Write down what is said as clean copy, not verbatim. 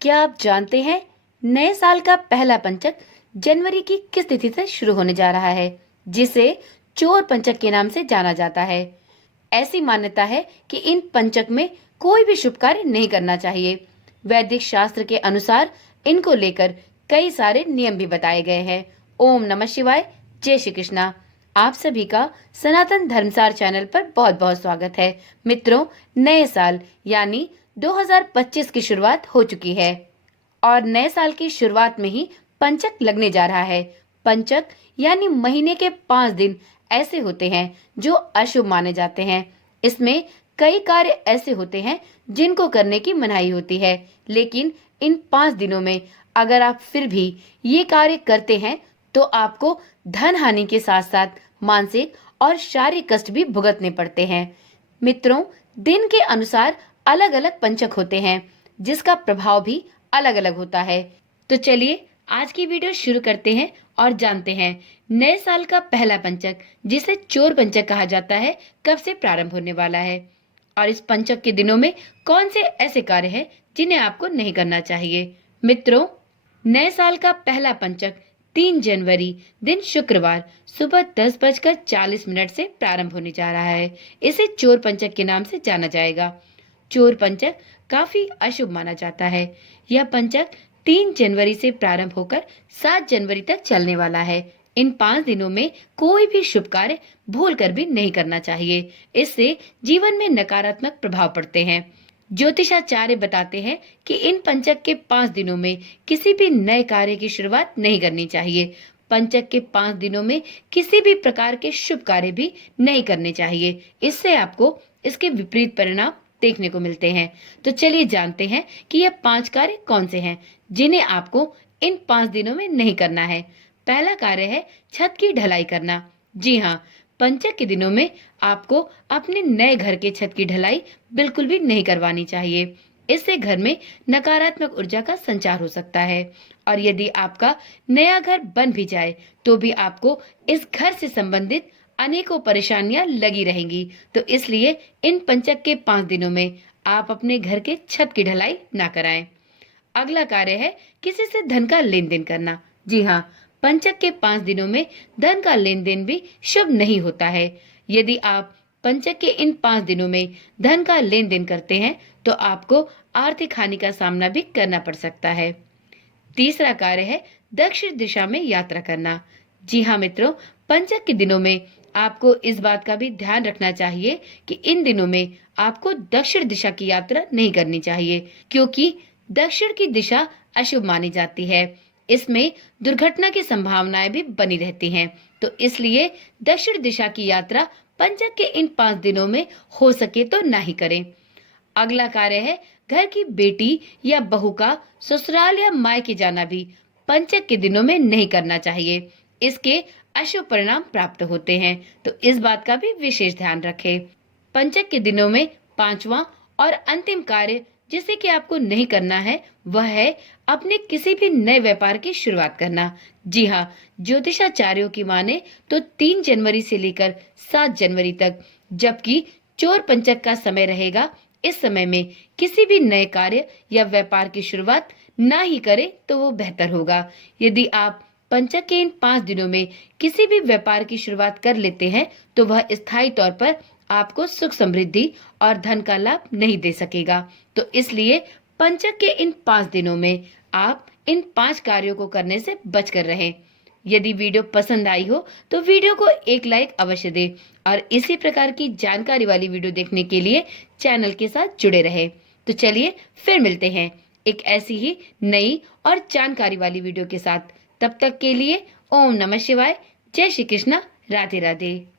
क्या आप जानते हैं नए साल का पहला पंचक जनवरी की किस तिथि से शुरू होने जा रहा है, जिसे चोर पंचक के नाम से जाना जाता है। ऐसी मान्यता है कि इन पंचक में कोई भी शुभ कार्य नहीं करना चाहिए। वैदिक शास्त्र के अनुसार इनको लेकर कई सारे नियम भी बताए गए हैं। ओम नमः शिवाय। जय श्री कृष्णा। आप सभी का सनातन धर्मसार चैनल पर बहुत बहुत स्वागत है। मित्रों, नए साल यानी 2025 की शुरुआत हो चुकी है और नए साल की शुरुआत में ही पंचक लगने जा रहा है। पंचक यानी महीने के 5 दिन ऐसे होते हैं जो अशुभ माने जाते हैं। इसमें कई कार्य ऐसे होते हैं जिनको करने की मनाही होती है, लेकिन इन 5 दिनों में अगर आप फिर भी ये कार्य करते हैं तो आपको धन हानि के साथ साथ मानसिक और शारीरिक कष्ट भी भुगतने पड़ते हैं। मित्रों, दिन के अनुसार अलग अलग पंचक होते हैं जिसका प्रभाव भी अलग अलग होता है। तो चलिए आज की वीडियो शुरू करते हैं और जानते हैं नए साल का पहला पंचक, जिसे चोर पंचक कहा जाता है, कब से प्रारंभ होने वाला है और इस पंचक के दिनों में कौन से ऐसे कार्य हैं जिन्हें आपको नहीं करना चाहिए। मित्रों, नए साल का पहला पंचक 3 जनवरी दिन शुक्रवार सुबह 10:40 से प्रारंभ होने जा रहा है। इसे चोर पंचक के नाम से जाना जाएगा। चोर पंचक काफी अशुभ माना जाता है। यह पंचक 3 जनवरी से प्रारंभ होकर 7 जनवरी तक चलने वाला है। इन 5 दिनों में कोई भी शुभ कार्य भूल कर भी नहीं करना चाहिए। इससे जीवन में नकारात्मक प्रभाव पड़ते हैं। ज्योतिषाचार्य बताते हैं कि इन पंचक के 5 दिनों में किसी भी नए कार्य की शुरुआत नहीं करनी चाहिए। पंचक के 5 दिनों में किसी भी प्रकार के शुभ कार्य भी नहीं करने चाहिए। इससे आपको इसके विपरीत परिणाम देखने को मिलते हैं। तो चलिए जानते हैं कि यह 5 कार्य कौन से हैं जिन्हें आपको इन 5 दिनों में नहीं करना है। पहला कार्य है छत की ढलाई करना। जी हाँ, पंचक के दिनों में आपको अपने नए घर के छत की ढलाई बिल्कुल भी नहीं करवानी चाहिए। इससे घर में नकारात्मक ऊर्जा का संचार हो सकता है और यदि आपका नया घर बन भी जाए तो भी आपको इस घर से संबंधित अनेकों परेशानियां लगी रहेंगी। तो इसलिए इन पंचक के 5 दिनों में आप अपने घर के छत की ढलाई ना कराएं। अगला कार्य है किसी से धन का लेन देन करना। जी हाँ, पंचक के 5 दिनों में धन का लेन देन भी शुभ नहीं होता है। यदि आप पंचक के इन 5 दिनों में धन का लेन देन करते हैं तो आपको आर्थिक हानि का सामना भी करना पड़ सकता है। तीसरा कार्य है दक्षिण दिशा में यात्रा करना। जी हाँ मित्रों, पंचक के दिनों में आपको इस बात का भी ध्यान रखना चाहिए कि इन दिनों में आपको दक्षिण दिशा की यात्रा नहीं करनी चाहिए, क्योंकि दक्षिण की दिशा अशुभ मानी जाती है। इसमें दुर्घटना की संभावनाएं भी बनी रहती हैं। तो इसलिए दक्षिण दिशा की यात्रा पंचक के इन 5 दिनों में हो सके तो ना ही करें। अगला कार्य है घर की बेटी या बहू का ससुराल या मायके जाना भी पंचक के दिनों में नहीं करना चाहिए। इसके अशुभ परिणाम प्राप्त होते हैं, तो इस बात का भी विशेष ध्यान रखें। पंचक के दिनों में पांचवा और अंतिम कार्य जिसे कि आपको नहीं करना है वह है अपने किसी भी नए व्यापार की शुरुआत करना। जी हाँ, ज्योतिषाचार्यों की माने तो 3 जनवरी से लेकर 7 जनवरी तक, जबकि चोर पंचक का समय रहेगा। इस समय में किसी भी नए कार्य या व्यापार की शुरुआत ना ही करें तो वो बेहतर होगा। यदि आप पंचक के इन 5 दिनों में किसी भी व्यापार की शुरुआत कर लेते हैं तो वह स्थायी तौर पर आपको सुख समृद्धि और धन का लाभ नहीं दे सकेगा। तो इसलिए पंचक के इन 5 दिनों में आप इन 5 कार्यों को करने से बचकर रहें। यदि वीडियो पसंद आई हो तो वीडियो को एक लाइक अवश्य दें और इसी प्रकार की जानकारी वाली वीडियो देखने के लिए चैनल के साथ जुड़े रहें। तो चलिए फिर मिलते हैं एक ऐसी ही नई और जानकारी वाली वीडियो के साथ। तब तक के लिए ओम नमः शिवाय। जय श्री कृष्णा। राधे राधे।